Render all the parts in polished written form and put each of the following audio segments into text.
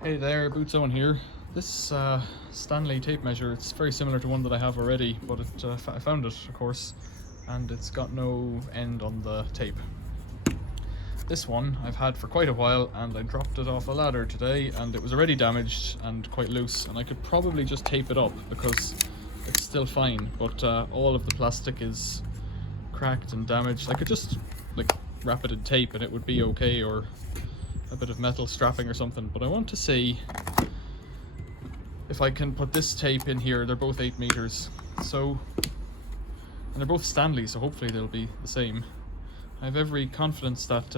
Hey there, Boots Owen here. This Stanley tape measure, it's very similar to one that I have already, but I found it, of course, and it's got no end on the tape. This one I've had for quite a while, and I dropped it off a ladder today, and it was already damaged and quite loose, and I could probably just tape it up because it's still fine, but all of the plastic is cracked and damaged. I could just wrap it in tape and it would be okay, or a bit of metal strapping or something, but I want to see if I can put this tape in here. They're both 8 meters, so, and they're both Stanley, so hopefully they'll be the same. I have every confidence that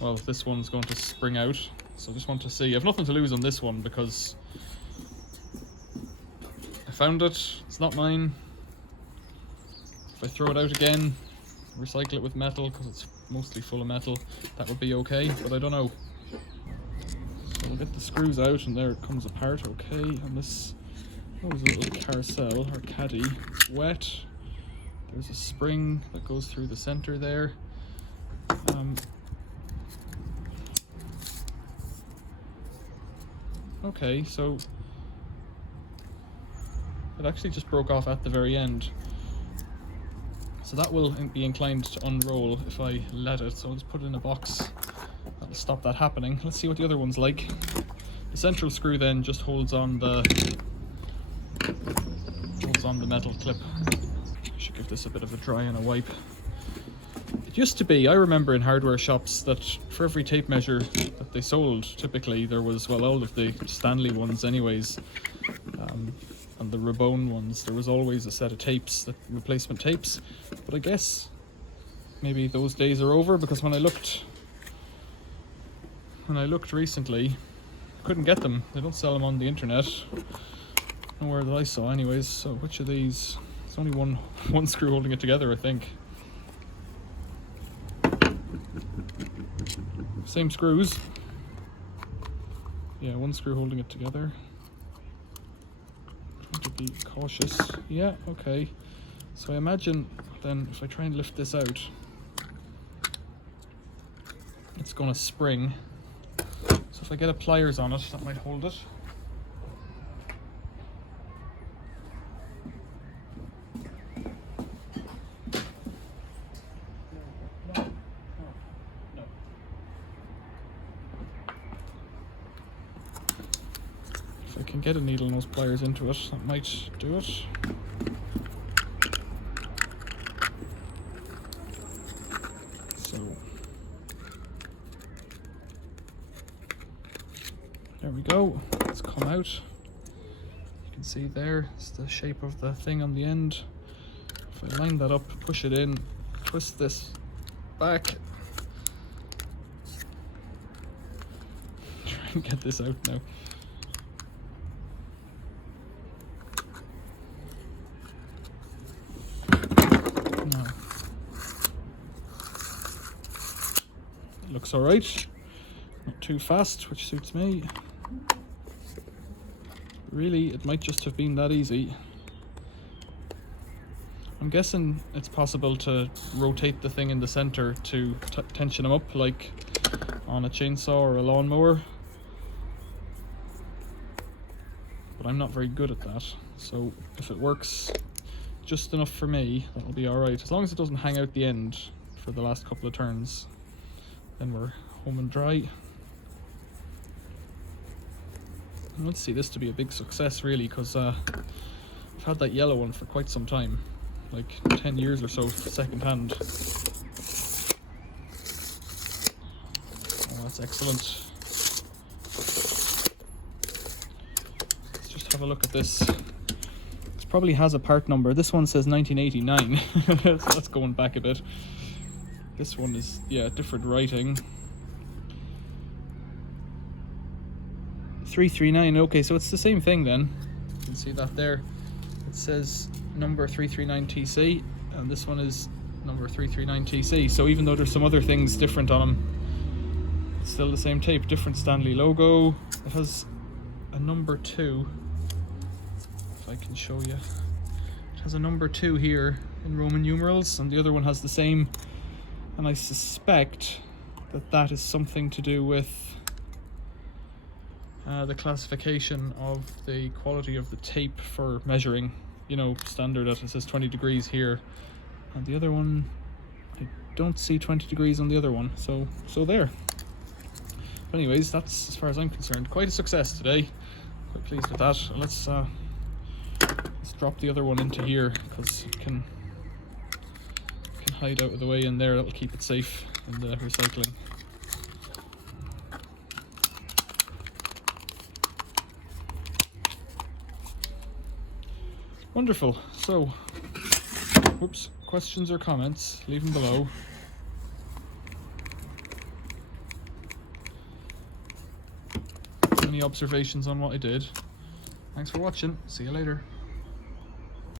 well, this one's going to spring out, so I just want to see. I have nothing to lose on this one because I found it, it's not mine. If I throw it out again, recycle it with metal because it's mostly full of metal, that would be okay, but I don't know. So we'll get the screws out, and there it comes apart okay. And this, oh, there's a little carousel or caddy. It's wet. There's a spring that goes through the center there. Okay, so it actually just broke off at the very end. So that will be inclined to unroll if I let it, so I'll just put it in a box. That'll stop that happening. Let's see what the other one's like. The central screw then just holds on the metal clip. I should give this a bit of a dry and a wipe. It used to be, I remember in hardware shops, that for every tape measure that they sold, typically there was, well, all of the Stanley ones anyways, and the Rabone ones, there was always a set of tapes, replacement tapes. But I guess maybe those days are over, because when I looked recently, I couldn't get them. They don't sell them on the internet, nowhere that I saw anyways. So which of these? It's only one screw holding it together, I think. Same screws. Yeah, one screw holding it together. To be cautious. Yeah, okay. So I imagine then if I try and lift this out, it's gonna spring. So if I get a pliers on it, that might hold it. If I can get a needle nose pliers into it, that might do it. So there we go, it's come out. You can see there, it's the shape of the thing on the end. If I line that up, push it in, twist this back, try and get this out now. Looks alright, not too fast, which suits me. Really, it might just have been that easy. I'm guessing it's possible to rotate the thing in the center to tension them up like on a chainsaw or a lawnmower, but I'm not very good at that. So if it works just enough for me, that'll be alright, as long as it doesn't hang out the end for the last couple of turns. Then we're home and dry. I want to see this to be a big success, really, because I've had that yellow one for quite some time, like 10 years or so, second hand. Oh, that's excellent. Let's just have a look at this. This probably has a part number. This one says 1989, so that's going back a bit. This one is, yeah, different writing. 339, okay, so it's the same thing then. You can see that there. It says number 339TC, and this one is number 339TC. So even though there's some other things different on them, it's still the same tape, different Stanley logo. It has a number 2, if I can show you. It has a number 2 here in Roman numerals, and the other one has the same. And I suspect that that is something to do with the classification of the quality of the tape for measuring. You know, standard that it says 20 degrees here, and the other one, I don't see 20 degrees on the other one, so there. But anyways, that's, as far as I'm concerned, quite a success today. Quite pleased with that. Let's drop the other one into here, because it can hide out of the way in there. That'll keep it safe in the recycling. Wonderful. So, whoops, questions or comments, leave them below. Any observations on what I did? Thanks for watching. See you later.